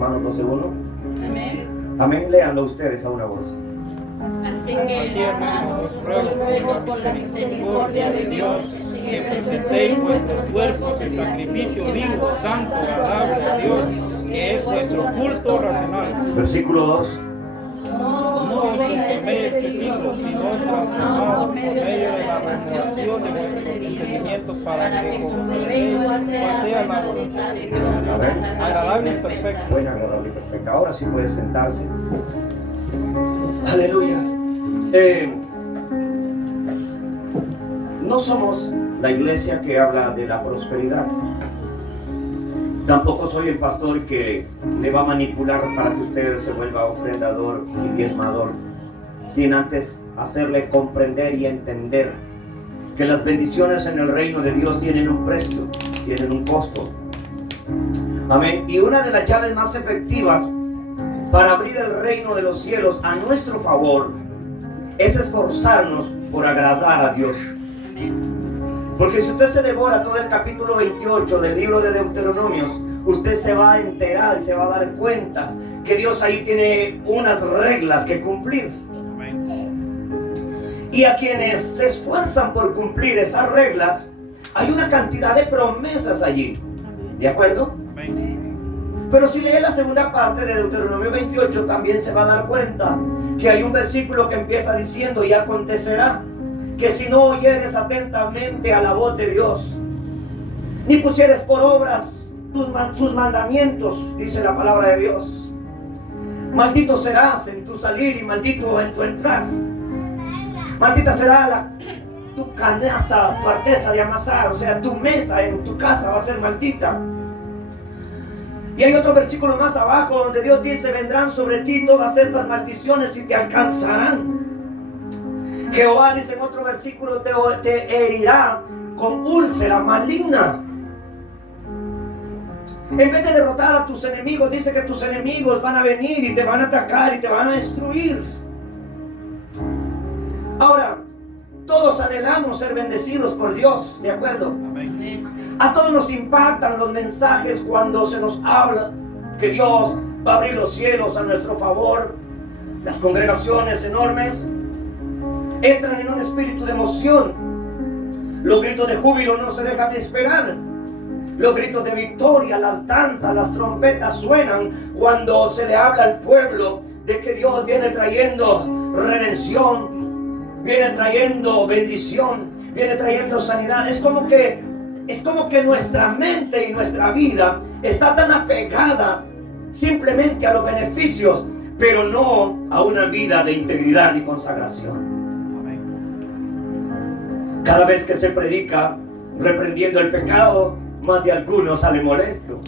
Romanos 12:1. Amén. Amén, léanlo ustedes a una voz. Así que, hermanos, os ruego por la misericordia de Dios que presentéis vuestros cuerpos en sacrificio vivo, santo, agradable a Dios, que es vuestro culto racional. Versículo 2. No os conforméis este siglo, sino transformaos por medio de la renovación de vuestro entendimiento para que comprobéis cuál sea la voluntad de Dios, agradable y perfecta. Buena, agradable y perfecta. Ahora sí puede sentarse. Aleluya. No somos la iglesia que habla de la prosperidad. Tampoco soy el pastor que le va a manipular para que usted se vuelva ofrendador y diezmador, sin antes hacerle comprender y entender que las bendiciones en el reino de Dios tienen un precio, tienen un costo. Amén. Y una de las llaves más efectivas para abrir el reino de los cielos a nuestro favor es esforzarnos por agradar a Dios. Porque si usted se devora todo el capítulo 28 del libro de Deuteronomios, usted se va a enterar y se va a dar cuenta que Dios ahí tiene unas reglas que cumplir. Y a quienes se esfuerzan por cumplir esas reglas, hay una cantidad de promesas allí. ¿De acuerdo? Pero si lee la segunda parte de Deuteronomio 28, también se va a dar cuenta que hay un versículo que empieza diciendo: y acontecerá que si no oyeres atentamente a la voz de Dios, ni pusieres por obras sus mandamientos, dice la palabra de Dios, maldito serás en tu salir y maldito en tu entrar. Maldita será tu canasta, tu arteza de amasar, o sea, tu mesa en tu casa va a ser maldita. Y hay otro versículo más abajo donde Dios dice: vendrán sobre ti todas estas maldiciones y te alcanzarán. Jehová, dice en otro versículo, te herirá con úlcera maligna. En vez de derrotar a tus enemigos, dice que tus enemigos van a venir y te van a atacar y te van a destruir. Ahora, todos anhelamos ser bendecidos por Dios, ¿de acuerdo? Amén. A todos nos impactan los mensajes cuando se nos habla que Dios va a abrir los cielos a nuestro favor. Las congregaciones enormes entran en un espíritu de emoción. Los gritos de júbilo no se dejan de esperar. Los gritos de victoria, las danzas, las trompetas suenan cuando se le habla al pueblo de que Dios viene trayendo redención, viene trayendo bendición, viene trayendo sanidad. Es como que nuestra mente y nuestra vida está tan apegada simplemente a los beneficios, pero no a una vida de integridad y consagración. Cada vez que se predica reprendiendo el pecado, más de alguno sale molesto,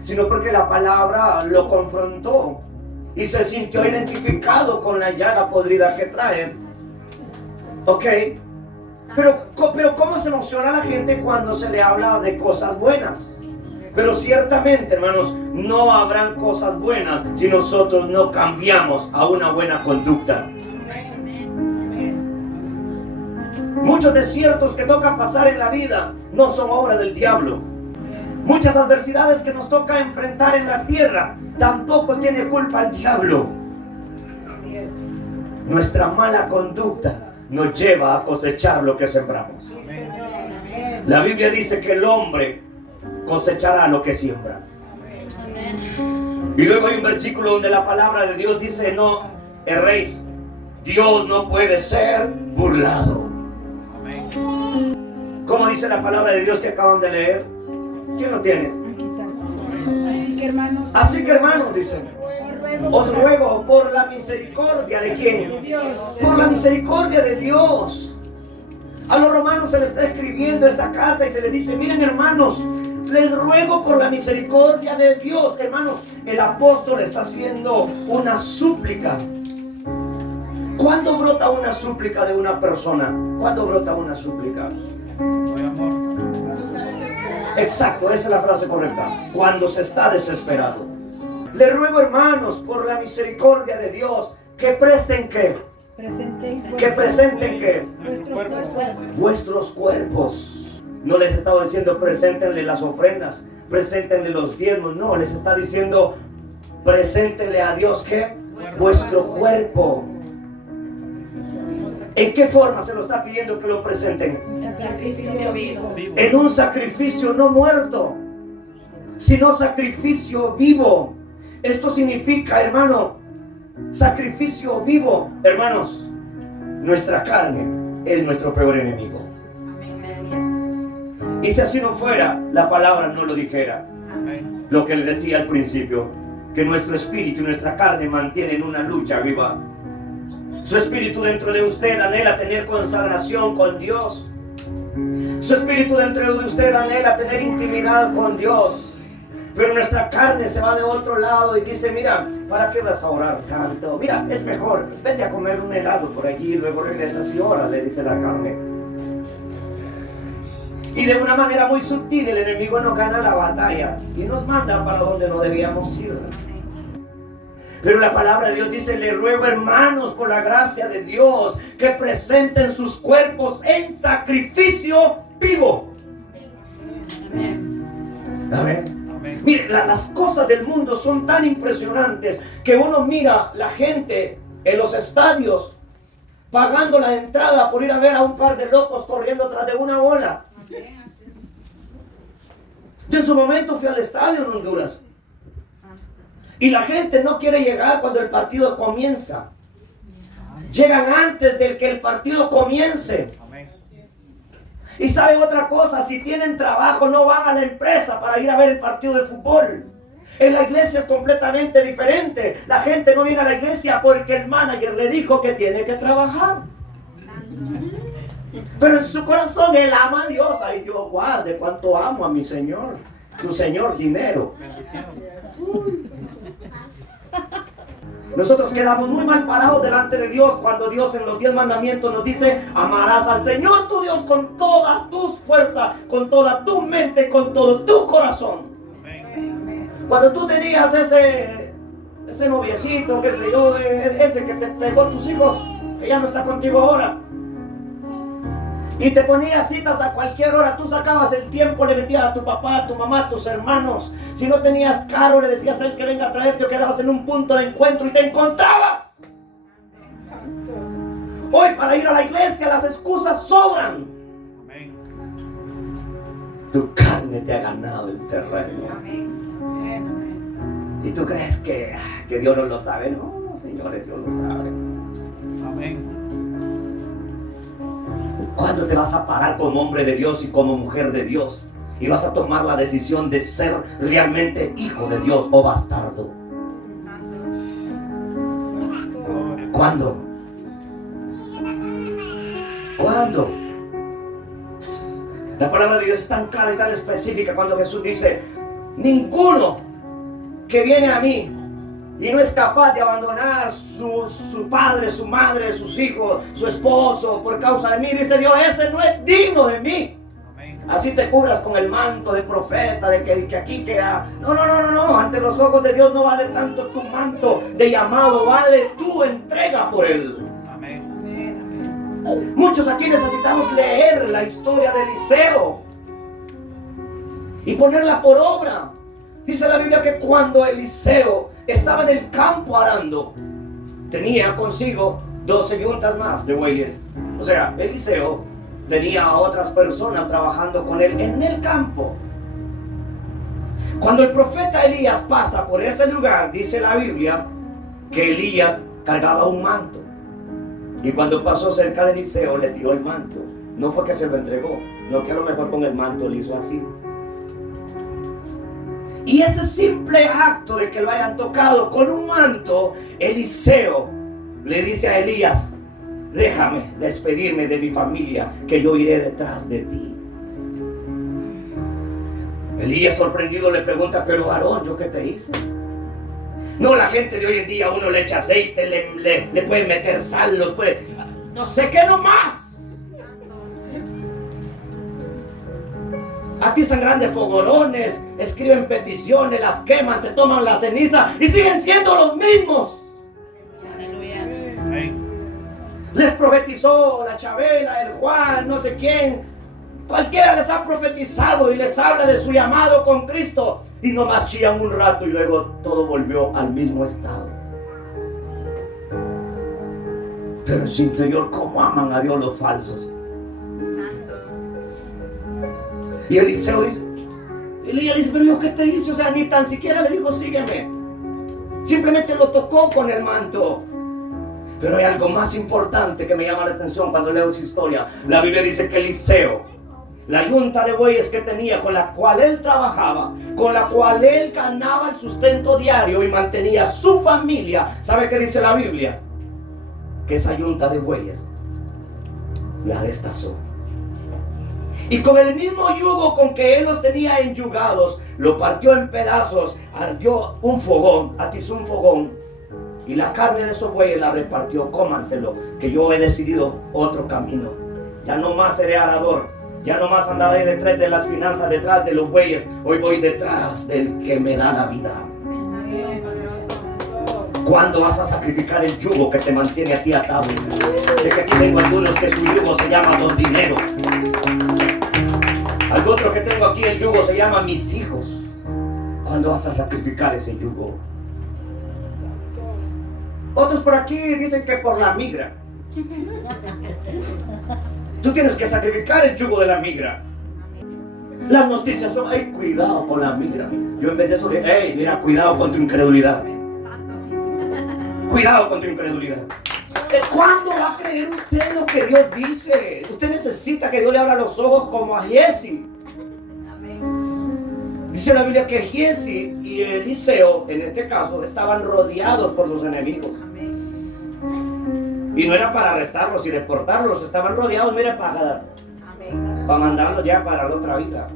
sino porque la palabra lo confrontó y se sintió identificado con la llaga podrida que trae. Ok, pero ¿cómo se emociona la gente cuando se le habla de cosas buenas? Pero ciertamente, hermanos, no habrán cosas buenas si nosotros no cambiamos a una buena conducta. Muchos desiertos que tocan pasar en la vida no son obra del diablo. Muchas adversidades que nos toca enfrentar en la tierra tampoco tiene culpa el diablo. Así es. Nuestra mala conducta nos lleva a cosechar lo que sembramos. La Biblia dice que el hombre cosechará lo que siembra. Y luego hay un versículo donde la palabra de Dios dice: no erréis, Dios no puede ser burlado. ¿Cómo dice la palabra de Dios que acaban de leer? ¿Quién lo tiene? Así que hermanos, dice: os ruego por la misericordia de ¿quién? Por la misericordia de Dios. A los romanos se les está escribiendo esta carta y se les dice: miren, hermanos, les ruego por la misericordia de Dios. Hermanos, el apóstol está haciendo una súplica. ¿Cuándo brota una súplica de una persona? ¿Cuándo brota una súplica? Exacto, esa es la frase correcta. Cuando se está desesperado. Le ruego, hermanos, por la misericordia de Dios, que presten ¿qué? Que presenten ¿qué? Vuestros cuerpos. No les estaba diciendo preséntenle las ofrendas, preséntenle los diezmos. No, les está diciendo Preséntele a Dios ¿qué? Vuestro cuerpo. ¿En qué forma se lo está pidiendo que lo presenten? Sacrificio vivo. En un sacrificio no muerto, sino sacrificio vivo. Esto significa, hermano, sacrificio vivo. Hermanos, nuestra carne es nuestro peor enemigo. Y si así no fuera, la palabra no lo dijera. Lo que le decía al principio, que nuestro espíritu y nuestra carne mantienen una lucha viva. Su espíritu dentro de usted anhela tener consagración con Dios. Su espíritu dentro de usted anhela tener intimidad con Dios. Pero nuestra carne se va de otro lado y dice, mira, ¿para qué vas a orar tanto? Mira, es mejor, vete a comer un helado por allí y luego regresas y ora, le dice la carne. Y de una manera muy sutil el enemigo nos gana la batalla y nos manda para donde no debíamos ir. Pero la palabra de Dios dice, le ruego, hermanos, por la gracia de Dios, que presenten sus cuerpos en sacrificio vivo. Amén. Mire, las cosas del mundo son tan impresionantes que uno mira la gente en los estadios pagando la entrada por ir a ver a un par de locos corriendo tras de una bola. Yo en su momento fui al estadio en Honduras y la gente no quiere llegar cuando el partido comienza. Llegan antes del que el partido comience. Y saben otra cosa, si tienen trabajo no van a la empresa para ir a ver el partido de fútbol. En la iglesia es completamente diferente. La gente no viene a la iglesia porque el manager le dijo que tiene que trabajar. Pero en su corazón él ama a Dios. Ay, Dios guarde cuánto amo a mi Señor. Tu Señor dinero. Nosotros quedamos muy mal parados delante de Dios cuando Dios en los 10 mandamientos nos dice: amarás al Señor tu Dios con todas tus fuerzas, con toda tu mente, con todo tu corazón. Cuando tú tenías ese noviecito, qué sé yo, ese que te pegó tus hijos, que ya no está contigo ahora, y te ponías citas a cualquier hora, tú sacabas el tiempo, le metías a tu papá, a tu mamá, a tus hermanos. Si no tenías carro, le decías a él que venga a traerte, o quedabas en un punto de encuentro y te encontrabas. Hoy para ir a la iglesia las excusas sobran. Amén. Tu carne te ha ganado el terreno. Amén. ¿Y tú crees que Dios no lo sabe? No, señores, Dios lo sabe. Amén. ¿Cuándo te vas a parar como hombre de Dios y como mujer de Dios? Y vas a tomar la decisión de ser realmente hijo de Dios o bastardo. ¿Cuándo? ¿Cuándo? La palabra de Dios es tan clara y tan específica cuando Jesús dice: ninguno que viene a mí y no es capaz de abandonar su padre, su madre, sus hijos, su esposo por causa de mí, dice Dios, ese no es digno de mí. Amén. Así te cubras con el manto de profeta, de que aquí queda. No, ante los ojos de Dios no vale tanto tu manto de llamado, vale tu entrega por él. Amén. Muchos aquí necesitamos leer la historia de Eliseo y ponerla por obra. Dice la Biblia que cuando Eliseo estaba en el campo arando, tenía consigo 12 yuntas más de bueyes. O sea, Eliseo tenía a otras personas trabajando con él en el campo. Cuando el profeta Elías pasa por ese lugar, dice la Biblia que Elías cargaba un manto. Y cuando pasó cerca de Eliseo, le tiró el manto. No fue que se lo entregó, no, que a lo mejor con el manto le hizo así. Y ese simple acto de que lo hayan tocado con un manto, Eliseo le dice a Elías: déjame despedirme de mi familia, que yo iré detrás de ti. Elías, sorprendido, le pregunta: pero Aarón, ¿yo qué te hice? No, la gente de hoy en día, uno le echa aceite, le puede meter sal, no sé qué nomás. Atizan grandes fogorones, escriben peticiones, las queman, se toman la ceniza y siguen siendo los mismos. Aleluya. Les profetizó la Chabela, el Juan, no sé quién. Cualquiera les ha profetizado y les habla de su llamado con Cristo. y nomás chillan un rato y luego todo volvió al mismo estado. Pero en su interior, ¿cómo aman a Dios los falsos? Y Eliseo dice, Elías dice, pero yo qué te hice, o sea, ni tan siquiera le dijo sígueme, simplemente lo tocó con el manto. Pero hay algo más importante que me llama la atención cuando leo esa historia. La Biblia dice que Eliseo, la yunta de bueyes que tenía, con la cual él trabajaba, con la cual él ganaba el sustento diario y mantenía su familia, ¿sabe qué dice la Biblia? Que esa yunta de bueyes la destazó. Y con el mismo yugo con que él los tenía enyugados, lo partió en pedazos, ardió un fogón, atizó un fogón, y la carne de esos bueyes la repartió. Cómanselo, que yo he decidido otro camino. Ya no más seré arador, ya no más andaré detrás de las finanzas, detrás de los bueyes. Hoy voy detrás del que me da la vida. ¿Cuándo vas a sacrificar el yugo que te mantiene a ti atado? Sé que aquí tengo algunos que su yugo se llama don dinero. Algo otro que tengo aquí, el yugo se llama mis hijos. ¿Cuándo vas a sacrificar ese yugo? Otros por aquí dicen que por la migra. Tú tienes que sacrificar el yugo de la migra. Las noticias son, hey, cuidado con la migra. Yo en vez de eso, hey, mira, cuidado con tu incredulidad. Cuidado con tu incredulidad. ¿Cuándo va a creer usted lo que Dios dice? Usted necesita que Dios le abra los ojos como a Giesi. Dice la Biblia que Giesi y Eliseo, en este caso, estaban rodeados por sus enemigos. Y no era para arrestarlos y deportarlos, estaban rodeados, mire, para mandarlos ya para la otra vida.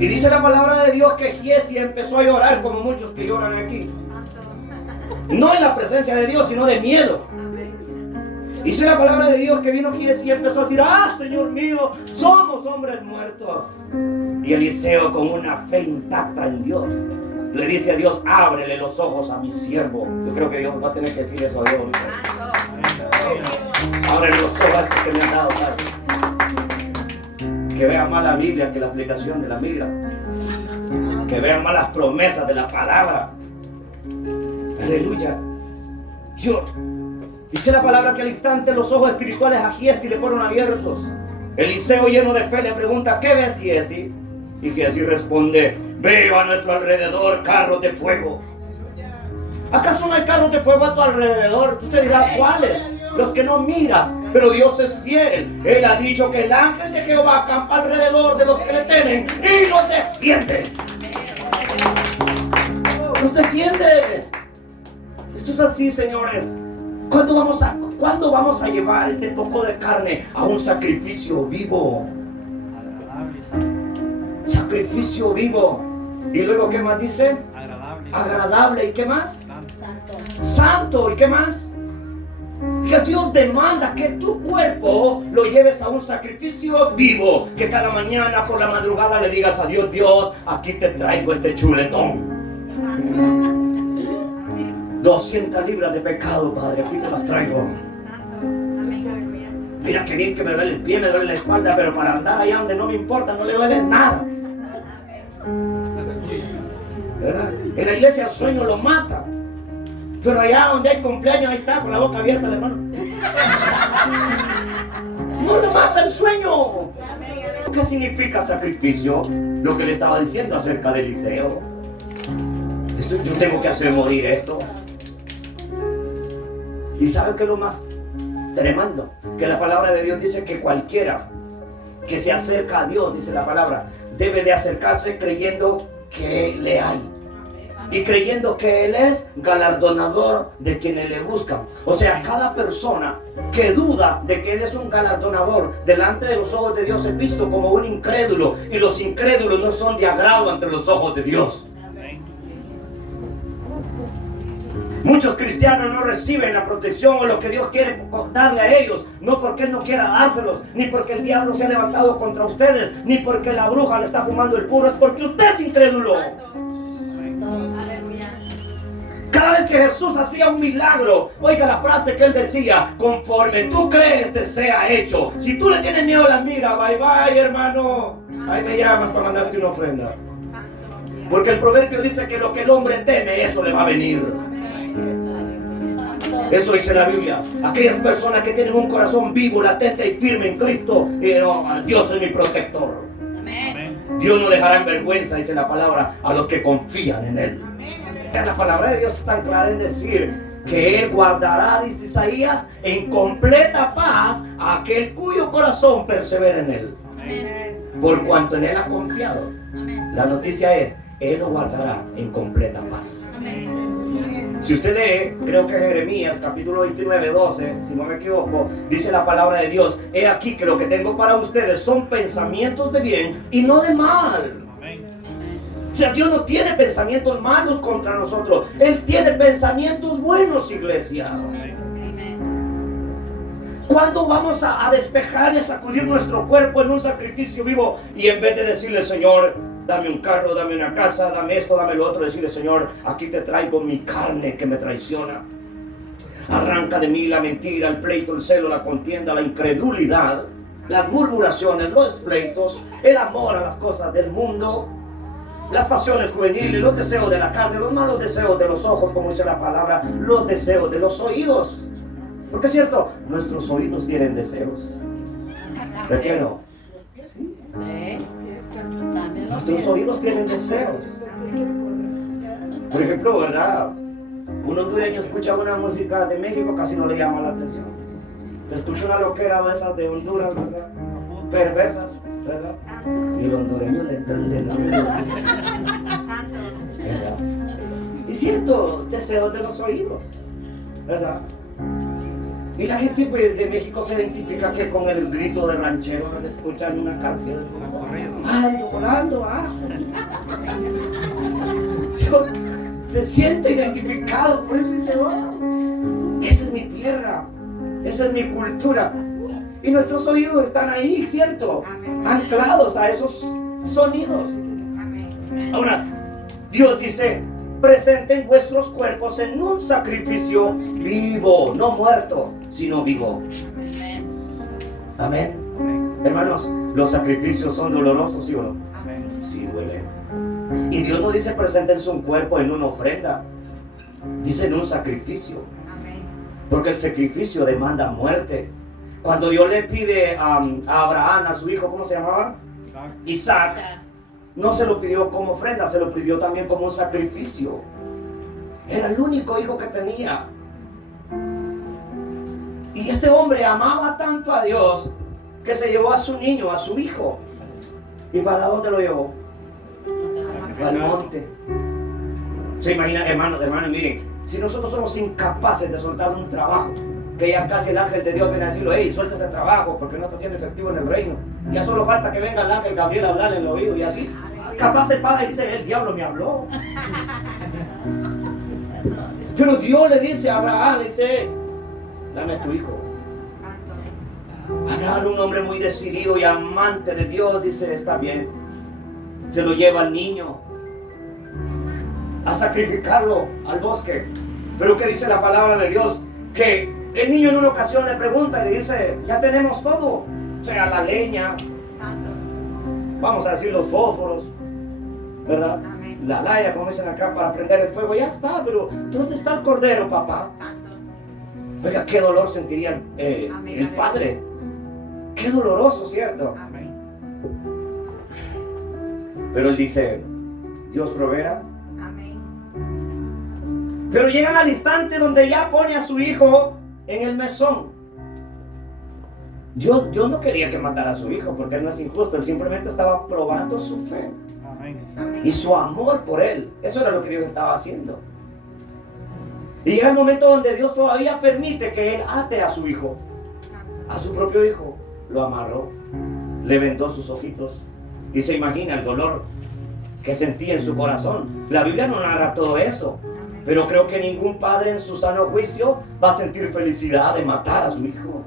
Y dice la palabra de Dios que Giesi empezó a llorar como muchos que lloran aquí. No en la presencia de Dios, sino de miedo. Dice la palabra de Dios que vino Giesi y empezó a decir, ah, Señor mío, somos hombres muertos. Y Eliseo, con una fe intacta en Dios, le dice a Dios, ábrele los ojos a mi siervo. Yo creo que Dios va a tener que decir eso a Dios. Ábrele los ojos a estos que me han dado, Padre. Que vean más la Biblia que la aplicación de la Biblia. Que vean más las promesas de la palabra. Aleluya. Dice la palabra que al instante los ojos espirituales a Giesi le fueron abiertos. Eliseo, lleno de fe, le pregunta, ¿qué ves, Giesi? Y Giesi responde, veo a nuestro alrededor carros de fuego. ¿Acaso no hay carros de fuego a tu alrededor? Usted dirá, ¿cuáles? Los que no miras. Pero Dios es fiel. Él ha dicho que el ángel de Jehová acampa alrededor de los que le temen y los defiende. Los defiende. Esto es así, señores. ¿Cuándo vamos a llevar este poco de carne a un sacrificio vivo? Sacrificio vivo. Y luego, ¿qué más dice? Agradable. ¿Y qué más? Santo. ¿Y qué más? Que Dios demanda que tu cuerpo lo lleves a un sacrificio vivo. Que cada mañana por la madrugada le digas a Dios, Dios, aquí te traigo este chuletón. 200 libras de pecado, Padre, aquí te las traigo. Mira que bien que me duele el pie, me duele la espalda, pero para andar allá donde no me importa, no le duele nada. ¿Verdad? En la iglesia el sueño lo mata, pero allá donde hay cumpleaños, ahí está, con la boca abierta, hermano. No le mata el sueño. ¿Qué significa sacrificio? Lo que le estaba diciendo acerca de Eliseo. Yo tengo que hacer morir esto. ¿Y saben qué es lo más tremendo? Que la palabra de Dios dice que cualquiera que se acerca a Dios, dice la palabra, debe de acercarse creyendo que le hay. Y creyendo que Él es galardonador de quienes le buscan. O sea, cada persona que duda de que Él es un galardonador delante de los ojos de Dios es visto como un incrédulo. Y los incrédulos no son de agrado ante los ojos de Dios. Muchos cristianos no reciben la protección o lo que Dios quiere darle a ellos, no porque Él no quiera dárselos, ni porque el diablo se ha levantado contra ustedes, ni porque la bruja le está fumando el puro, es porque usted es incrédulo. Cada vez que Jesús hacía un milagro, oiga la frase que Él decía, conforme tú crees te sea hecho. Si tú le tienes miedo a la mira, bye bye hermano, ahí me llamas para mandarte una ofrenda. Porque el proverbio dice que lo que el hombre teme, eso le va a venir. Eso dice la Biblia. Aquellas personas que tienen un corazón vivo, latente y firme en Cristo, Dios es mi protector. Dios no dejará en vergüenza, dice la palabra, a los que confían en Él. La palabra de Dios es tan clara en decir que Él guardará, dice Isaías, en completa paz a aquel cuyo corazón persevera en Él. Por cuanto en Él ha confiado. La noticia es, Él lo guardará en completa paz. Si usted lee, creo que Jeremías capítulo 29, 12, si no me equivoco, dice la palabra de Dios: he aquí que lo que tengo para ustedes son pensamientos de bien y no de mal. O sea, Dios no tiene pensamientos malos contra nosotros. Él tiene pensamientos buenos, iglesia. ¿Cuándo vamos a despejar y a sacudir nuestro cuerpo en un sacrificio vivo? Y en vez de decirle, Señor, dame un carro, dame una casa, dame esto, dame lo otro, decirle, Señor, aquí te traigo mi carne que me traiciona. Arranca de mí la mentira, el pleito, el celo, la contienda, la incredulidad, las murmuraciones, los pleitos, el amor a las cosas del mundo, las pasiones juveniles, los deseos de la carne, los malos deseos de los ojos, como dice la palabra, los deseos de los oídos. Porque es cierto, nuestros oídos tienen deseos. ¿Por qué no? Sí. Nuestros oídos tienen deseos. Por ejemplo, ¿verdad? Un hondureño escucha una música de México, casi no le llama la atención. Escucha una loquera de esas de Honduras, ¿verdad? Perversas, ¿verdad? Y el hondureño le entiende la ¿verdad? Y cierto, deseos de los oídos, ¿verdad? Y la gente pues, de México se identifica que con el grito de ranchero cuando escuchan una canción. Ando volando, se siente identificado, por eso dice, oh, esa es mi tierra, esa es mi cultura. Y nuestros oídos están ahí, ¿cierto? Anclados a esos sonidos. Ahora, Dios dice, presenten vuestros cuerpos en un sacrificio vivo, no muerto, sino vivo. Amén. Hermanos, los sacrificios son dolorosos, ¿sí o no? Sí, duele. Y Dios no dice presenten su cuerpo en una ofrenda, dice en un sacrificio. Porque el sacrificio demanda muerte. Cuando Dios le pide a Abraham, a su hijo, ¿cómo se llamaba? Isaac. No se lo pidió como ofrenda, se lo pidió también como un sacrificio. Era el único hijo que tenía. Y este hombre amaba tanto a Dios que se llevó a su niño, a su hijo. ¿Y para dónde lo llevó? Al monte. Se imagina, hermano, miren, si nosotros somos incapaces de soltar un trabajo, que ya casi el ángel de Dios viene a decirlo, hey, suelta ese trabajo porque no está siendo efectivo en el reino. Ya solo falta que venga el ángel Gabriel a hablarle en el oído y así. Capaz el padre dice, el diablo me habló. Pero Dios le dice a Abraham, dice, dame a tu hijo. Abraham, un hombre muy decidido y amante de Dios, dice, está bien. Se lo lleva al niño a sacrificarlo al bosque. Pero ¿qué dice la palabra de Dios? Que el niño en una ocasión le pregunta, le dice, ya tenemos todo. O sea, la leña, vamos a decir los fósforos, ¿verdad? La laira, como dicen acá, para prender el fuego, ya está, pero ¿dónde está el cordero, papá? Oiga, qué dolor sentiría el padre. Qué doloroso, ¿cierto? Pero él dice, Dios proveerá. Pero llegan al instante donde ya pone a su hijo en el mesón. Dios no quería que matara a su hijo porque él no es injusto, él simplemente estaba probando su fe y su amor por él. Eso era lo que Dios estaba haciendo. Y llega el momento donde Dios todavía permite que él ate a su hijo, a su propio hijo. Lo amarró, le vendó sus ojitos y se imagina el dolor que sentía en su corazón. La Biblia no narra todo eso, pero creo que ningún padre en su sano juicio va a sentir felicidad de matar a su hijo.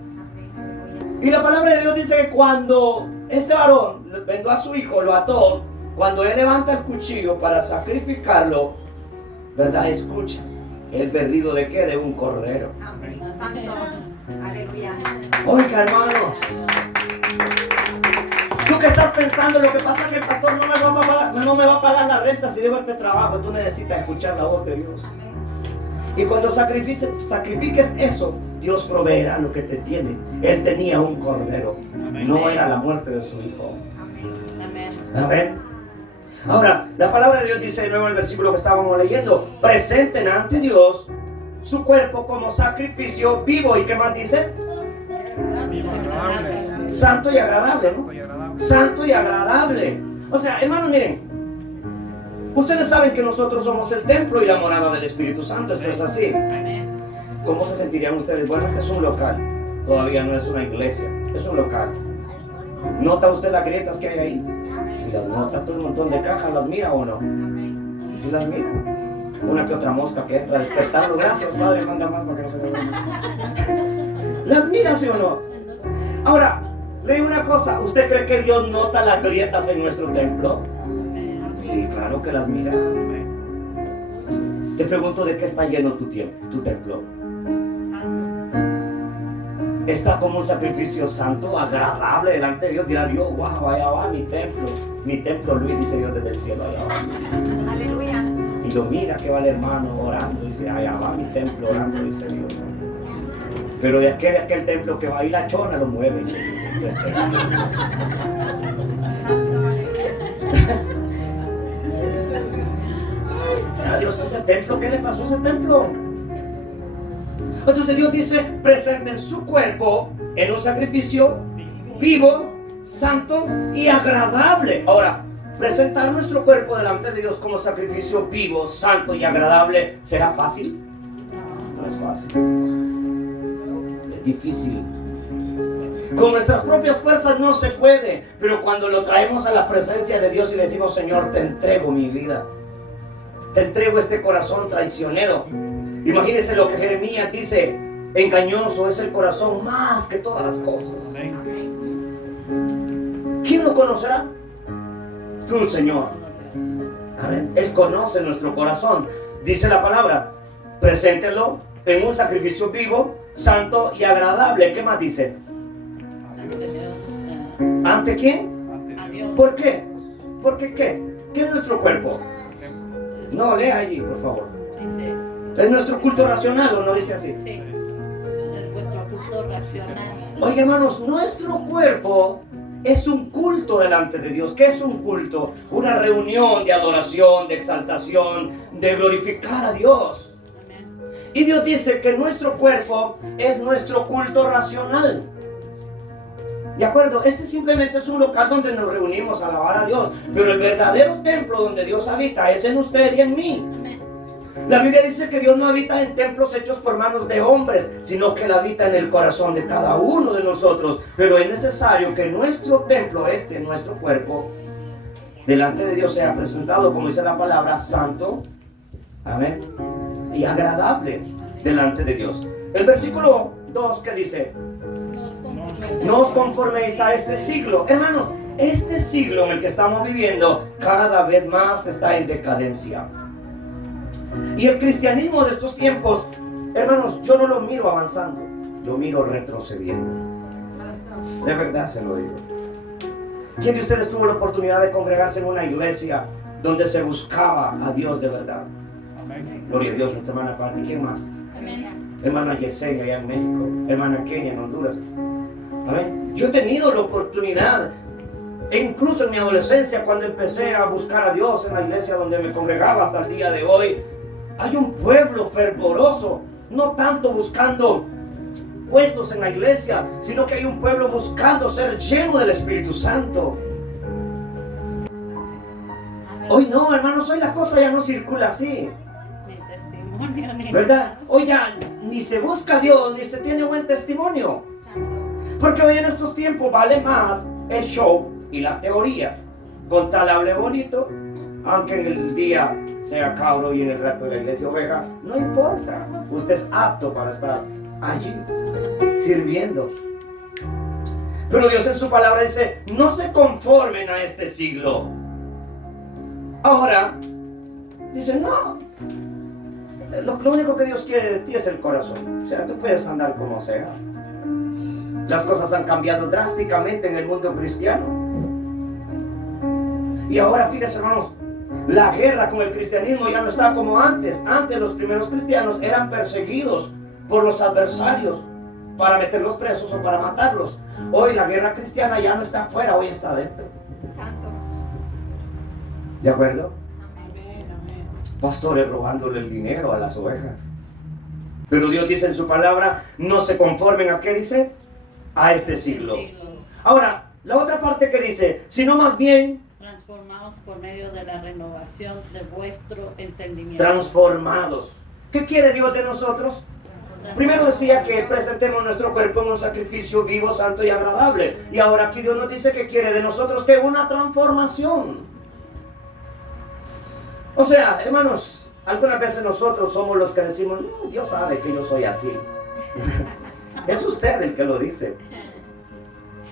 Y la palabra de Dios dice que cuando este varón vendó a su hijo, lo ató, cuando él levanta el cuchillo para sacrificarlo, ¿verdad? Escucha el berrido de ¿qué? De un cordero. Amén. Santo. Aleluya. Oiga, hermanos, yo que estás pensando, lo que pasa es que el pastor no me va a pagar la renta si dejo este trabajo. Tú necesitas escuchar la voz de Dios. Y cuando sacrifiques eso, Dios proveerá lo que te tiene. Él tenía un cordero. No era la muerte de su hijo. Amén. Ahora, la palabra de Dios dice de nuevo en el versículo que estábamos leyendo: presenten ante Dios su cuerpo como sacrificio vivo. ¿Y qué más dice? Santo y agradable, ¿no? Santo y agradable. O sea, hermanos, miren, ustedes saben que nosotros somos el templo y la morada del Espíritu Santo. Esto es así. ¿Cómo se sentirían ustedes? Bueno, este es un local. Todavía no es una iglesia. Es un local. ¿Nota usted las grietas que hay ahí? Si las nota, todo un montón de cajas, ¿las mira o no? Si las mira. Una que otra mosca que entra a despertarlo. Gracias, Padre, manda más para que no se me vea. ¿Las mira, sí o no? Ahora, le digo una cosa. ¿Usted cree que Dios nota las grietas en nuestro templo? Sí, claro que las mira. Te pregunto, ¿de qué está lleno tu templo? Está como un sacrificio santo, agradable delante de Dios. Dirá Dios: wow, allá va mi templo, Luis, dice Dios desde el cielo, allá va. Aleluya. Y lo mira que va el hermano orando, dice: allá va mi templo orando, dice Dios. Pero de aquel templo que va ahí, la chona lo mueve. Dios, ese templo, ¿qué le pasó a ese templo? Entonces Dios dice: presenten su cuerpo en un sacrificio vivo, santo y agradable. Ahora, presentar nuestro cuerpo delante de Dios como sacrificio vivo, santo y agradable, ¿será fácil? No es fácil. Es difícil. Con nuestras propias fuerzas no se puede, pero cuando lo traemos a la presencia de Dios y le decimos: Señor, te entrego mi vida, te entrego este corazón traicionero. Imagínense lo que Jeremías dice: engañoso es el corazón más que todas las cosas. ¿Quién lo conocerá? Tú, Señor. Amén. Él conoce nuestro corazón. Dice la palabra: preséntelo en un sacrificio vivo, santo y agradable. ¿Qué más dice? ¿Ante quién? ¿Por qué? ¿Por qué qué? ¿Qué es nuestro cuerpo? No, lea allí, por favor. ¿Es nuestro culto racional o no dice así? Sí, es vuestro culto racional. Oiga, hermanos, nuestro cuerpo es un culto delante de Dios. ¿Qué es un culto? Una reunión de adoración, de exaltación, de glorificar a Dios. Y Dios dice que nuestro cuerpo es nuestro culto racional. ¿De acuerdo? Este simplemente es un local donde nos reunimos a alabar a Dios. Pero el verdadero templo donde Dios habita es en usted y en mí. La Biblia dice que Dios no habita en templos hechos por manos de hombres, sino que Él habita en el corazón de cada uno de nosotros. Pero es necesario que nuestro templo, nuestro cuerpo, delante de Dios sea presentado, como dice la palabra, santo, amén, y agradable delante de Dios. El versículo 2 que dice: no os conforméis a este siglo. Hermanos, este siglo en el que estamos viviendo cada vez más está en decadencia. Y el cristianismo de estos tiempos, hermanos, yo no lo miro avanzando, lo miro retrocediendo. De verdad se lo digo. ¿Quién de ustedes tuvo la oportunidad de congregarse en una iglesia donde se buscaba a Dios de verdad? Amén. Gloria a Dios, nuestra hermana Pati. ¿Quién más? Amén. Hermana Yesenia allá en México, hermana Kenia en Honduras. Amén. Yo he tenido la oportunidad, e incluso en mi adolescencia, cuando empecé a buscar a Dios en la iglesia donde me congregaba hasta el día de hoy, hay un pueblo fervoroso, no tanto buscando puestos en la iglesia, sino que hay un pueblo buscando ser lleno del Espíritu Santo. Hoy no, hermanos, hoy la cosa ya no circula así. ¿Verdad? Hoy ya ni se busca a Dios, ni se tiene buen testimonio. Porque hoy en estos tiempos vale más el show y la teoría. Con tal hable bonito, aunque en el día sea cabro y en el rato de la iglesia oveja, no importa. Usted es apto para estar allí, sirviendo. Pero Dios en su palabra dice: no se conformen a este siglo. Ahora, dice: no. Lo único que Dios quiere de ti es el corazón. O sea, tú puedes andar como sea. Las cosas han cambiado drásticamente en el mundo cristiano. Y ahora fíjense, hermanos, la guerra con el cristianismo ya no está como antes. Antes los primeros cristianos eran perseguidos por los adversarios para meterlos presos o para matarlos. Hoy la guerra cristiana ya no está afuera, hoy está adentro. ¿De acuerdo? Pastores robándole el dinero a las ovejas. Pero Dios dice en su palabra, no se conformen a ¿qué dice? A este siglo. Ahora, la otra parte que dice, sino más bien transformados por medio de la renovación de vuestro entendimiento. Transformados. ¿Qué quiere Dios de nosotros? Primero decía que presentemos nuestro cuerpo en un sacrificio vivo, santo y agradable. Y ahora aquí Dios nos dice que quiere de nosotros que una transformación. O sea, hermanos, algunas veces nosotros somos los que decimos, no, Dios sabe que yo soy así. Es usted el que lo dice.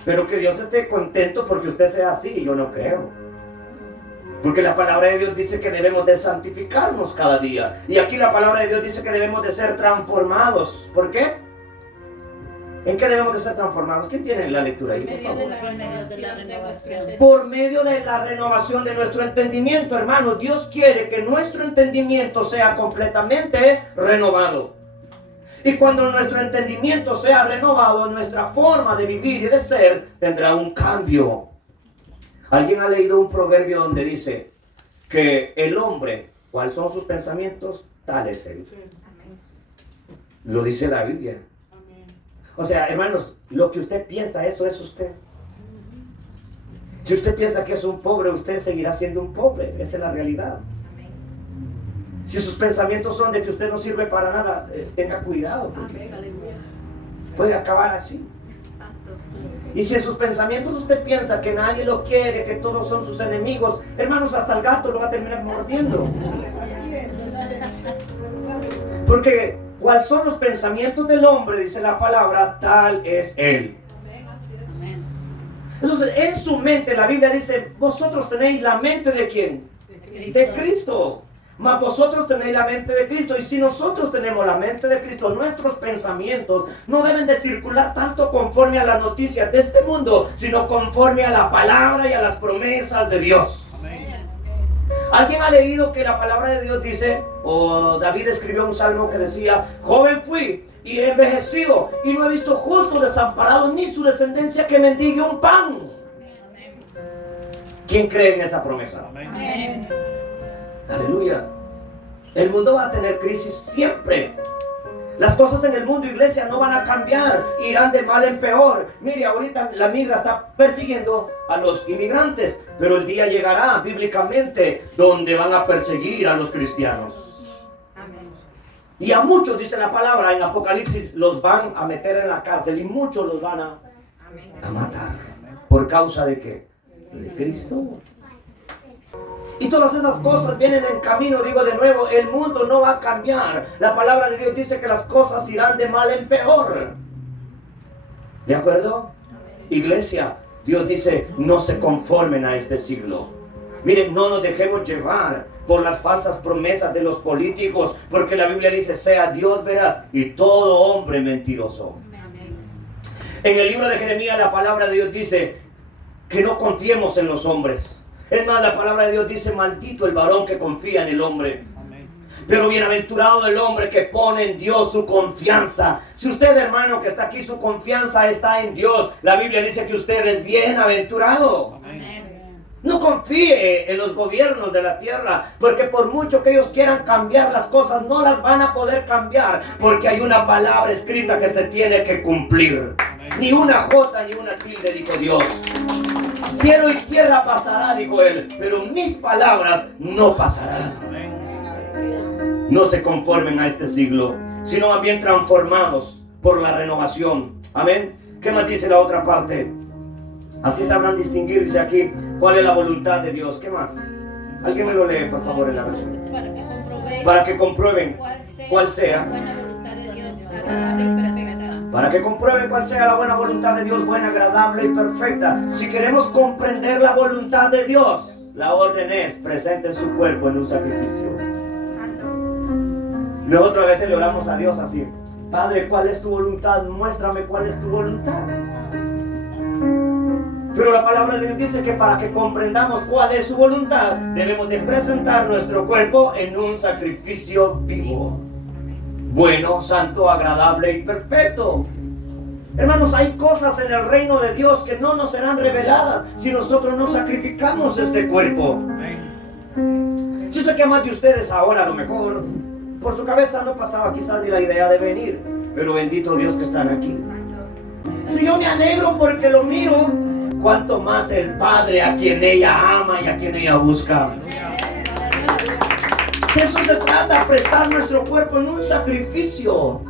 Pero que Dios esté contento porque usted sea así, yo no creo. Porque la palabra de Dios dice que debemos de santificarnos cada día. Y aquí la palabra de Dios dice que debemos de ser transformados. ¿Por qué? ¿En qué debemos de ser transformados? ¿Quién tiene la lectura ahí, por favor? Por medio de la renovación de nuestro entendimiento, hermano. Dios quiere que nuestro entendimiento sea completamente renovado. Y cuando nuestro entendimiento sea renovado, nuestra forma de vivir y de ser tendrá un cambio. ¿Alguien ha leído un proverbio donde dice que el hombre, cuáles son sus pensamientos? Tal es él. Lo dice la Biblia. O sea, hermanos, lo que usted piensa, eso es usted. Si usted piensa que es un pobre, usted seguirá siendo un pobre. Esa es la realidad. Si sus pensamientos son de que usted no sirve para nada, tenga cuidado. Puede acabar así. Y si en sus pensamientos usted piensa que nadie lo quiere, que todos son sus enemigos, hermanos, hasta el gato lo va a terminar mordiendo. Porque cuáles son los pensamientos del hombre, dice la palabra, tal es él. Entonces, en su mente, la Biblia dice, vosotros tenéis la mente ¿de quién? De Cristo. Mas vosotros tenéis la mente de Cristo. Y si nosotros tenemos la mente de Cristo, nuestros pensamientos no deben de circular tanto conforme a las noticias de este mundo, sino conforme a la palabra y a las promesas de Dios. Amén. ¿Alguien ha leído que la palabra de Dios dice, o David escribió un salmo que decía, joven fui y he envejecido y no he visto justo desamparado ni su descendencia que mendigue un pan? ¿Quién cree en esa promesa? Amén. Aleluya. El mundo va a tener crisis siempre. Las cosas en el mundo, iglesia, no van a cambiar. Irán de mal en peor. Mire, ahorita la migra está persiguiendo a los inmigrantes. Pero el día llegará, bíblicamente, donde van a perseguir a los cristianos. Amén. Y a muchos, dice la palabra en Apocalipsis, los van a meter en la cárcel. Y muchos los van a matar. ¿Por causa de qué? De Cristo. Y todas esas cosas vienen en camino, digo de nuevo, el mundo no va a cambiar. La palabra de Dios dice que las cosas irán de mal en peor. ¿De acuerdo? Iglesia, Dios dice, no se conformen a este siglo. Miren, no nos dejemos llevar por las falsas promesas de los políticos, porque la Biblia dice, sea Dios veraz y todo hombre mentiroso. En el libro de Jeremías la palabra de Dios dice que no confiemos en los hombres. Es más, la palabra de Dios dice, maldito el varón que confía en el hombre. Amén. Pero bienaventurado el hombre que pone en Dios su confianza. Si usted, hermano, que está aquí, su confianza está en Dios, la Biblia dice que usted es bienaventurado. Amén. No confíe en los gobiernos de la tierra, porque por mucho que ellos quieran cambiar las cosas, no las van a poder cambiar, porque hay una palabra escrita que se tiene que cumplir. Amén. Ni una jota ni una tilde, dijo Dios. Cielo y tierra pasará, dijo él, pero mis palabras no pasarán. No se conformen a este siglo, sino más bien transformados por la renovación. Amén. ¿Qué más dice la otra parte? Así sabrán distinguir, dice aquí, cuál es la voluntad de Dios. ¿Qué más? Alguien me lo lee, por favor, en la versión. Para que comprueben cuál sea buena voluntad de Dios, agradable y perfecta. Para que comprueben cuál sea la buena voluntad de Dios, buena, agradable y perfecta. Si queremos comprender la voluntad de Dios, la orden es, presenten su cuerpo en un sacrificio. Nosotros a veces le oramos a Dios así, Padre, ¿cuál es tu voluntad? Muéstrame cuál es tu voluntad. Pero la palabra de Dios dice que para que comprendamos cuál es su voluntad, debemos de presentar nuestro cuerpo en un sacrificio vivo, bueno, santo, agradable y perfecto. Hermanos, hay cosas en el reino de Dios que no nos serán reveladas si nosotros no sacrificamos este cuerpo. Yo sé que a más de ustedes ahora, a lo mejor, por su cabeza no pasaba quizás ni la idea de venir, pero bendito Dios que están aquí. Si yo me alegro porque lo miro, cuanto más el Padre a quien ella ama y a quien ella busca. Eso se trata, prestar nuestro cuerpo en un sacrificio.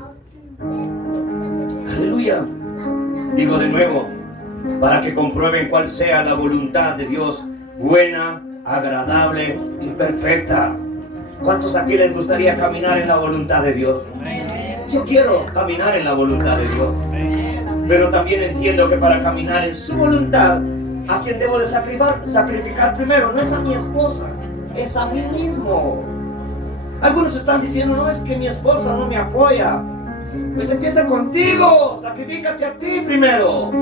Aleluya. Digo de nuevo, para que comprueben cuál sea la voluntad de Dios, buena, agradable y perfecta. ¿Cuántos aquí les gustaría caminar en la voluntad de Dios? Yo quiero caminar en la voluntad de Dios. Pero también entiendo que para caminar en su voluntad, a quien debo de sacrificar primero no es a mi esposa, es a mí mismo. Algunos están diciendo, no, es que mi esposa no me apoya. Pues empieza contigo, sacrifícate a ti primero.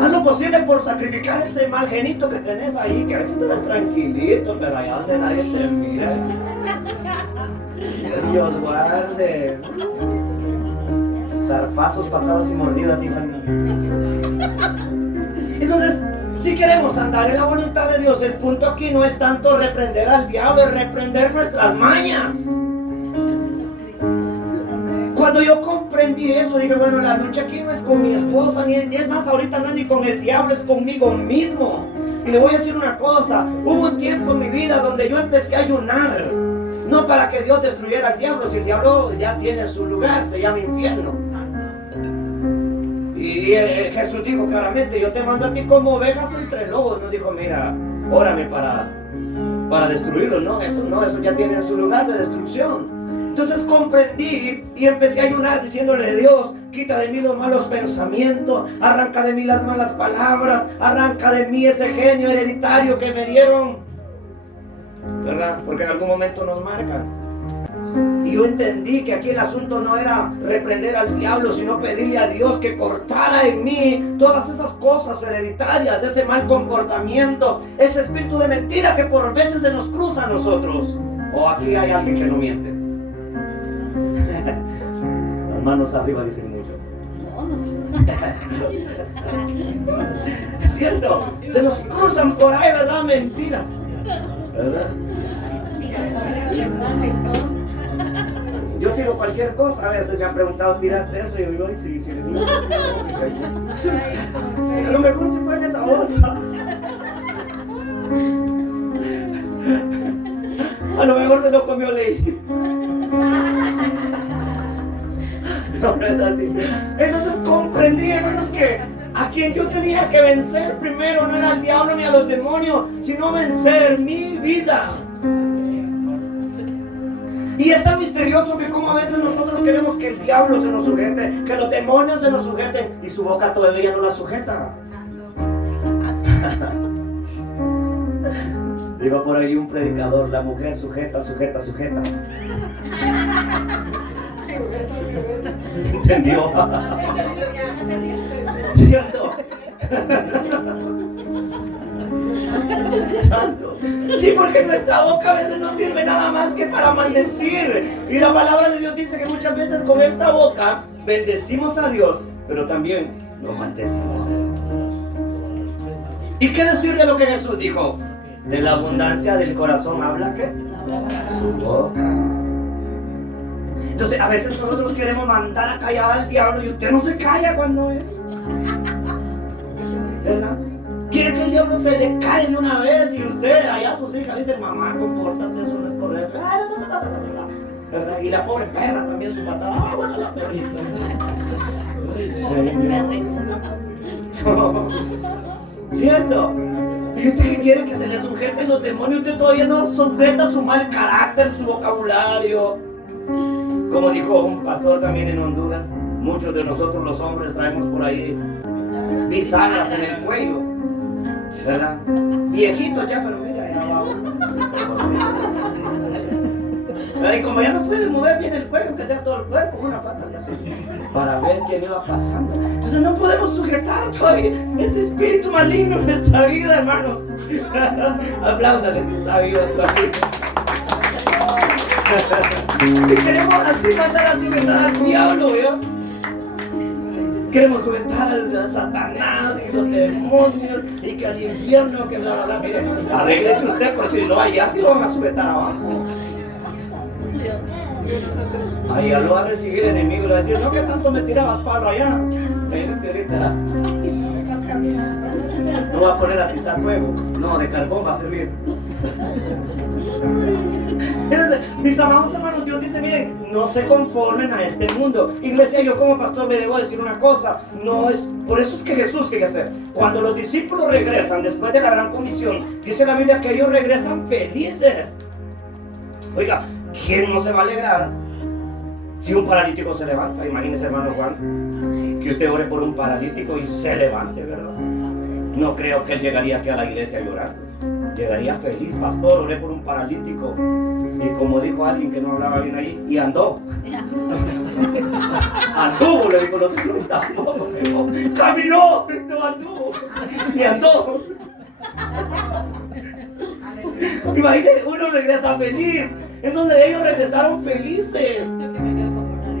Haz lo posible por sacrificar ese mal genito que tenés ahí, que a veces te ves tranquilito, pero allá donde nadie te mira. Dios guarde. Zarpazos, patadas y mordidas, dijo el niño. Entonces, si queremos andar en la voluntad de Dios, el punto aquí no es tanto reprender al diablo, es reprender nuestras mañas. Cuando yo comprendí eso, dije, bueno, la lucha aquí no es con mi esposa, ni es más, ahorita no es ni con el diablo, es conmigo mismo. Y le voy a decir una cosa, hubo un tiempo en mi vida donde yo empecé a ayunar, no para que Dios destruyera al diablo, si el diablo ya tiene su lugar, se llama infierno. Y Jesús dijo claramente, yo te mando a ti como ovejas entre lobos. No dijo, mira, órame para destruirlo, no, eso ya tiene su lugar de destrucción. Entonces comprendí y empecé a ayunar diciéndole a Dios, quita de mí los malos pensamientos, arranca de mí las malas palabras, arranca de mí ese genio hereditario que me dieron, ¿verdad? Porque en algún momento nos marcan. Y yo entendí que aquí el asunto no era reprender al diablo, sino pedirle a Dios que cortara en mí todas esas cosas hereditarias, ese mal comportamiento, ese espíritu de mentira que por veces se nos cruza a nosotros. O aquí hay alguien que no miente. Las manos arriba dicen mucho. Es cierto, se nos cruzan por ahí, ¿verdad? Mentiras, ¿verdad? Yo tiro cualquier cosa, a veces me han preguntado, ¿tiraste eso? Y yo digo, sí, le digo. A lo mejor se fue en esa bolsa. A lo mejor se lo comió Ley. No es así. Entonces comprendí, hermanos, que a quien yo tenía que vencer primero no era al diablo ni a los demonios, sino vencer mi vida. Y es tan misterioso que como a veces nosotros queremos que el diablo se nos sujete, que los demonios se nos sujeten, y su boca todavía no la sujeta. Digo por ahí un predicador, la mujer sujeta. ¿Entendió? ¿Cierto? Santo. Sí, porque nuestra boca a veces no sirve nada más que para maldecir. Y la palabra de Dios dice que muchas veces con esta boca bendecimos a Dios, pero también lo maldecimos. ¿Y qué decir de lo que Jesús dijo? De la abundancia del corazón habla ¿qué? Su boca. Entonces a veces nosotros queremos mandar a callar al diablo y usted no se calla cuando es, ¿verdad? Quiere que el diablo se le cae de una vez y usted allá a sus hijas dice, mamá, compórtate, eso no es correcto, ¿verdad? Y la pobre perra también su patada, bueno, la perrita. ¿Cierto? ¿Y usted qué quiere? Que se le sujeten los demonios. Usted todavía no sujeta su mal carácter, su vocabulario. Como dijo un pastor también en Honduras, muchos de nosotros los hombres traemos por ahí bisagras en el cuello, ¿verdad? Viejitos ya, pero mira, ya va. Y como ya no pueden mover bien el cuello, que sea todo el cuerpo, una pata ya se, para ver quién iba pasando. Entonces no podemos sujetar todavía ese espíritu maligno en nuestra vida, hermanos. Apláudale si está vivo todavía. Y queremos así mandar a sujetar al diablo, ¿ya? Queremos sujetar a Satanás y los demonios y que al infierno, que bla, bla, bla. Mire, arréglese usted, porque si no, allá sí lo van a sujetar abajo. Allá lo va a recibir el enemigo y le va a decir, no, que tanto me tirabas palo allá. Vente ahorita. No va a poner a atizar fuego, no, de carbón va a servir. Entonces, mis amados hermanos, Dios dice, miren, no se conformen a este mundo. Iglesia, yo como pastor le debo decir una cosa, no es, por eso es que Jesús, fíjese, cuando los discípulos regresan después de la gran comisión, dice la Biblia que ellos regresan felices. Oiga, ¿quién no se va a alegrar si un paralítico se levanta? Imagínese, hermano Juan, que usted ore por un paralítico y se levante, ¿verdad? No creo que él llegaría aquí a la iglesia a llorar. Llegaría feliz, pastor, oré por un paralítico. Y como dijo alguien que no hablaba bien ahí, y andó. Anduvo, le digo, no tampoco. Caminó, no anduvo. Y andó. Imagínate, uno regresa feliz. Entonces ellos regresaron felices.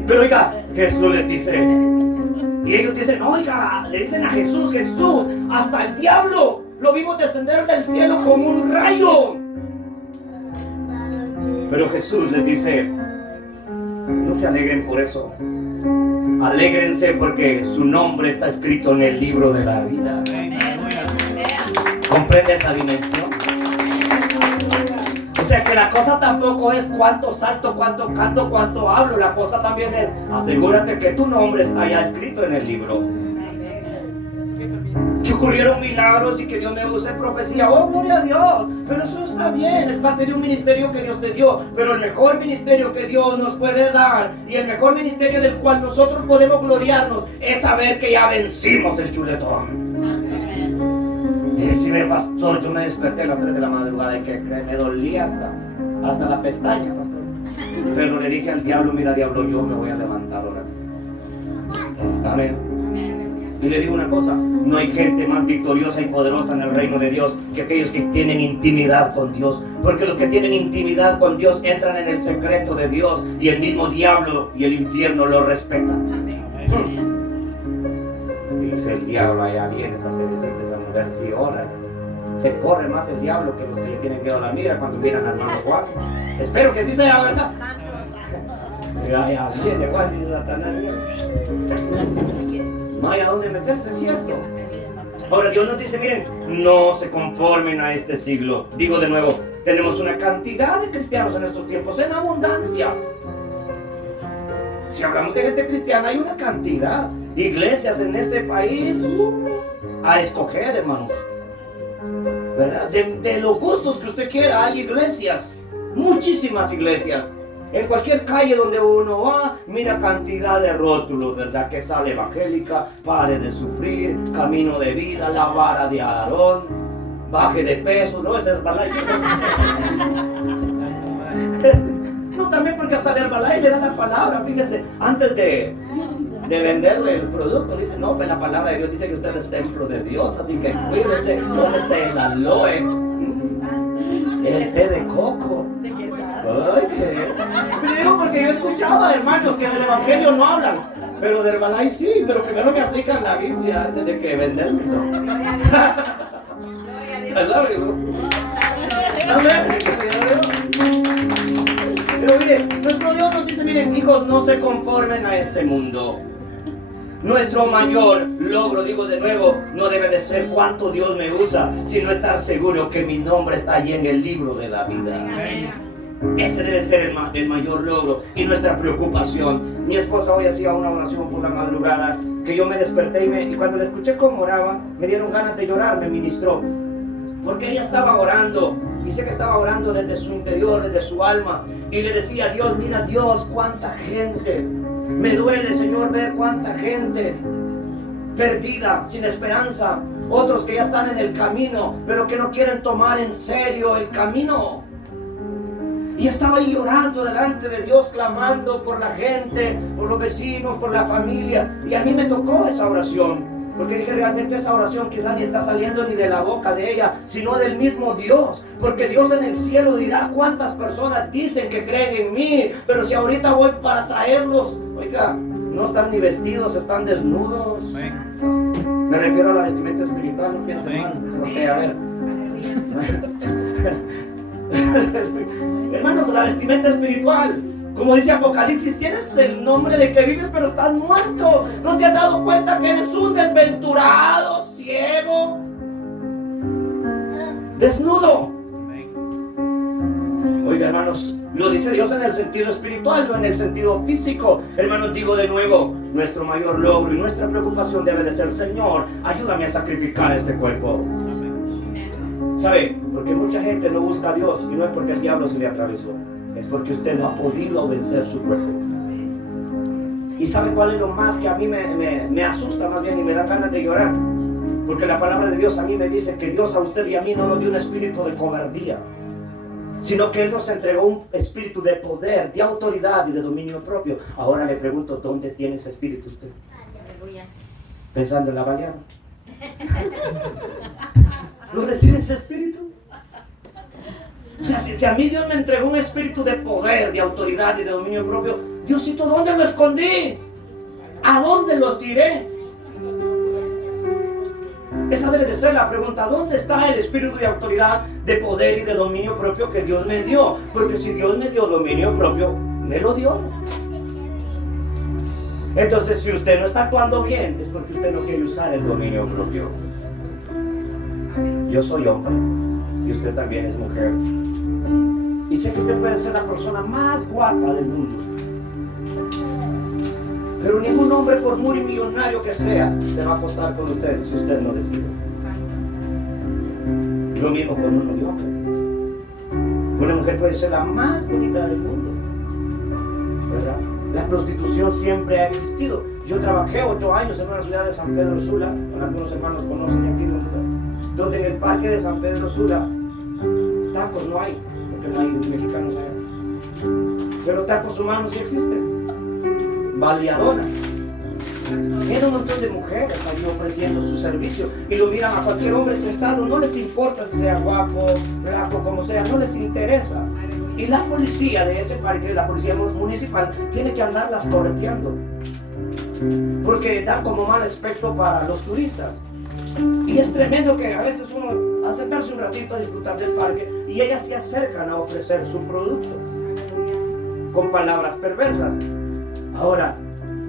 Pero oiga, Jesús les dice, y ellos dicen, oiga, le dicen a Jesús, Jesús, hasta el diablo lo vimos descender del cielo como un rayo. Pero Jesús les dice, no se alegren por eso. Alégrense porque su nombre está escrito en el libro de la vida. ¿Comprende esa dimensión? O sea que la cosa tampoco es cuánto salto, cuánto canto, cuánto hablo. La cosa también es, asegúrate que tu nombre está ya escrito en el libro. Que ocurrieron milagros y que Dios me use en profecía. Oh, gloria a Dios. Pero eso está bien, es parte de un ministerio que Dios te dio. Pero el mejor ministerio que Dios nos puede dar y el mejor ministerio del cual nosotros podemos gloriarnos es saber que ya vencimos el chuletón. Y decirme, pastor, yo me desperté a las 3 de la madrugada y que me dolía hasta la pestaña, pastor. Pero le dije al diablo, mira diablo, yo me voy a levantar ahora. Amén. Y le digo una cosa, no hay gente más victoriosa y poderosa en el reino de Dios que aquellos que tienen intimidad con Dios. Porque los que tienen intimidad con Dios entran en el secreto de Dios y el mismo diablo y el infierno lo respetan. Dice el diablo, allá vienes a decirte esa mujer, sí, ora. Se corre más el diablo que los que le tienen miedo a la mira cuando miran al hermano Juan. Espero que sí sea verdad. Allá viene Juan, dice Satanás. No hay a dónde meterse, es cierto. Ahora Dios nos dice, miren, no se conformen a este siglo. Digo de nuevo, tenemos una cantidad de cristianos en estos tiempos, en abundancia. Si hablamos de gente cristiana, hay una cantidad. Iglesias en este país, a escoger, hermanos. ¿Verdad? De los gustos que usted quiera, hay iglesias. Muchísimas iglesias. En cualquier calle donde uno va, mira cantidad de rótulos, ¿verdad? Que sale evangélica, pare de sufrir, camino de vida, la vara de Aarón, baje de peso, ¿no? Ese es Herbalife. No, también porque hasta el Herbalife le da la palabra, fíjese, antes de venderle el producto, le dice, no, pues la palabra de Dios dice que usted es templo de Dios, así que cuídese, tómese el aloe, el té de coco. Ay, pero digo porque yo escuchaba, hermanos, que del evangelio no hablan, pero de Herbalife sí, pero primero me aplican la Biblia antes de que venderme, ¿no? Pero mire, nuestro Dios nos dice, miren, hijos, no se conformen a este mundo. Nuestro mayor logro, digo de nuevo, no debe de ser cuánto Dios me usa, sino estar seguro que mi nombre está allí en el libro de la vida. Ese debe ser el mayor logro y nuestra preocupación. Mi esposa hoy hacía una oración por la madrugada, que yo me desperté y cuando le escuché cómo oraba, me dieron ganas de llorar, me ministró. Porque ella estaba orando, y sé que estaba orando desde su interior, desde su alma, y le decía a Dios, mira Dios, cuánta gente, me duele Señor ver cuánta gente perdida, sin esperanza, otros que ya están en el camino, pero que no quieren tomar en serio el camino. Y estaba ahí llorando delante de Dios, clamando por la gente, por los vecinos, por la familia. Y a mí me tocó esa oración. Porque dije, realmente esa oración quizás ni está saliendo ni de la boca de ella, sino del mismo Dios. Porque Dios en el cielo dirá cuántas personas dicen que creen en mí. Pero si ahorita voy para traerlos, oiga, no están ni vestidos, están desnudos. Me refiero a la vestimenta espiritual, no piensen mal, se voltea a ver. Hermanos, la vestimenta espiritual, como dice Apocalipsis, tienes el nombre de que vives pero estás muerto. ¿No te has dado cuenta que eres un desventurado, ciego, desnudo? Oiga, hermanos, lo dice Dios en el sentido espiritual, no en el sentido físico. Hermanos, digo de nuevo, nuestro mayor logro y nuestra preocupación debe de ser: Señor, ayúdame a sacrificar este cuerpo. ¿Sabe? Porque mucha gente no busca a Dios, y no es porque el diablo se le atravesó, es porque usted no ha podido vencer su cuerpo. ¿Y sabe cuál es lo más que a mí me asusta más bien y me da ganas de llorar? Porque la palabra de Dios a mí me dice que Dios a usted y a mí no nos dio un espíritu de cobardía, sino que Él nos entregó un espíritu de poder, de autoridad y de dominio propio. Ahora le pregunto, ¿dónde tiene ese espíritu usted? Pensando en la baleadas. ¿Dónde tiene ese espíritu? O sea, si a mí Dios me entregó un espíritu de poder, de autoridad y de dominio propio, Diosito, ¿dónde lo escondí? ¿A dónde lo tiré? Esa debe de ser la pregunta: ¿dónde está el espíritu de autoridad, de poder y de dominio propio que Dios me dio? Porque si Dios me dio dominio propio, me lo dio. Entonces, si usted no está actuando bien, es porque usted no quiere usar el dominio propio. Yo soy hombre y usted también es mujer. Y sé que usted puede ser la persona más guapa del mundo, pero ningún hombre, por muy millonario que sea, se va a acostar con usted si usted no decide. Lo mismo con un novio hombre. Una mujer puede ser la más bonita del mundo, ¿verdad? La prostitución siempre ha existido. Yo trabajé 8 años en una ciudad de San Pedro Sula, con algunos hermanos conocen aquí, donde en el parque de San Pedro Sula tacos no hay, porque no hay mexicanos allá, pero tacos humanos sí existen, baleadonas. Era un montón de mujeres ahí ofreciendo su servicio, y lo miran a cualquier hombre sentado, no les importa si sea guapo, flaco, como sea, no les interesa. Y la policía de ese parque, la policía municipal, tiene que andarlas correteando, porque da como mal aspecto para los turistas. Y es tremendo que a veces uno, a sentarse un ratito a disfrutar del parque, y ellas se acercan a ofrecer su producto con palabras perversas. Ahora,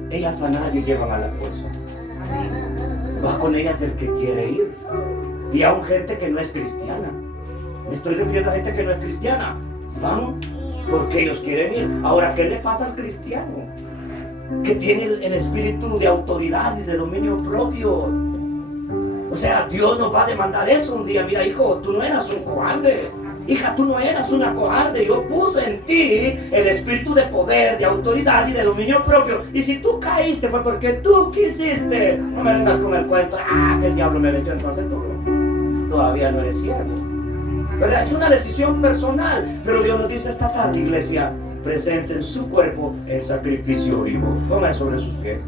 ellas a nadie llevan a la fuerza. Va con ellas el que quiere ir. Y aún gente que no es cristiana. Me estoy refiriendo a gente que no es cristiana. Van porque ellos quieren ir. Ahora, ¿qué le pasa al cristiano? Que tiene el espíritu de autoridad y de dominio propio. O sea, Dios nos va a demandar eso un día. Mira, hijo, tú no eras un cobarde. Hija, tú no eras una cobarde. Yo puse en ti el espíritu de poder, de autoridad y de dominio propio. Y si tú caíste fue porque tú quisiste. No me vengas con el cuento, que el diablo me venció. Entonces tú todavía no eres siervo, ¿verdad? Es una decisión personal. Pero Dios nos dice esta tarde, iglesia: presenten su cuerpo en sacrificio vivo. Pongan sobre sus pies.